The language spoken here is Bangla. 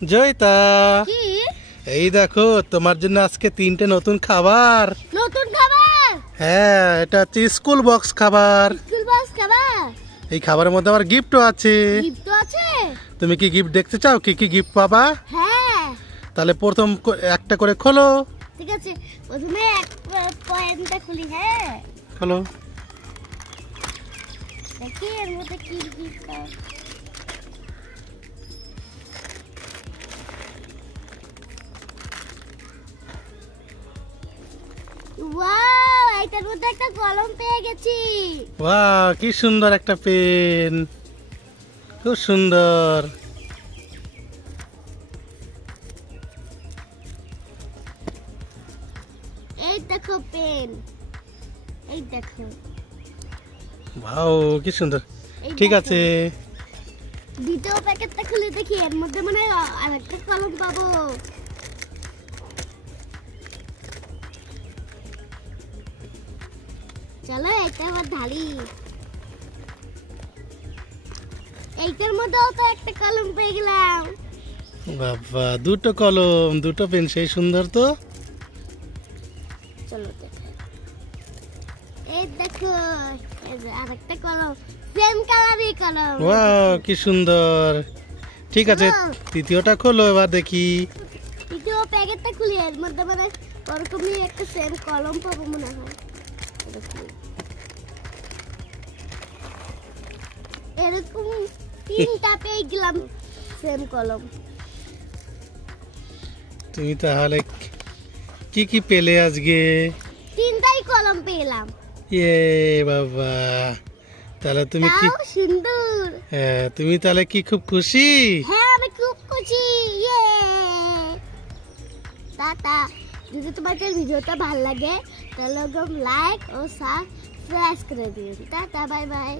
জয়িতা, কি? এই দেখো তোমার জন্য আজকে 3টে নতুন খাবার। নতুন খাবার? হ্যাঁ, এটা হচ্ছে স্কুল বক্স খাবার। স্কুল বক্স খাবার? এই খাবারের মধ্যে আবার গিফটও আছে। গিফট আছে? তুমি কি গিফট দেখতে চাও? কি কি গিফট পাবা? হ্যাঁ। তাহলে প্রথম একটা করে খোলো। ঠিক আছে, প্রথমে এক পয়েন্টটা খুলি। হ্যাঁ, খোলো। দেখি এর মধ্যে কি গিফট আছে। ওয়াও, এটার মধ্যে একটা কলম পেয়ে গেছি। বাহ, কি সুন্দর একটা পেন, খুব সুন্দর। এই দেখো পেন, এই দেখো। বাহ, কি সুন্দর। এই ঠিক দেখো। আছে, দ্বিতীয় প্যাকেটটা খুলে দেখি, এর মধ্যে মনে হয় আরেকটা কলম পাবো। চলো এটা আবার ঢালি। এইটার মধ্যেও তো একটা কলম পেয়ে গেলাম। বাবা, দুটো কলম, দুটো পেন, সেই সুন্দর তো। চলো দেখো, এই দেখো, এই যে আরেকটা কলম, সেম কালারই কলম। ওয়াও, কি সুন্দর। ঠিক আছে, চলো। তৃতীয়টা খোলো এবার দেখি। দ্বিতীয় প্যাকেটটা খুলি, এর মধ্যে মানে ওরকমই একটা সেম কলম পাবো মনে হয়। দেখি। এরকম 3টা পেয়ে গেলাম সেম কলম। তুমি তাহলে কি কি পেলে আজকে? 3টাই কলম পেলাম। ইয়ে বাবা, তাহলে তুমি কি, তাও সুন্দর। হ্যাঁ, তুমি তাহলে কি খুব খুশি? হ্যাঁ, আমি খুব খুশি। ইয়ে টাটা। যদি তোমাদের ভিডিওটা ভালো লাগে তাহলে লাইক ও সাবস্ক্রাইব করে দিন। Tata, bye bye.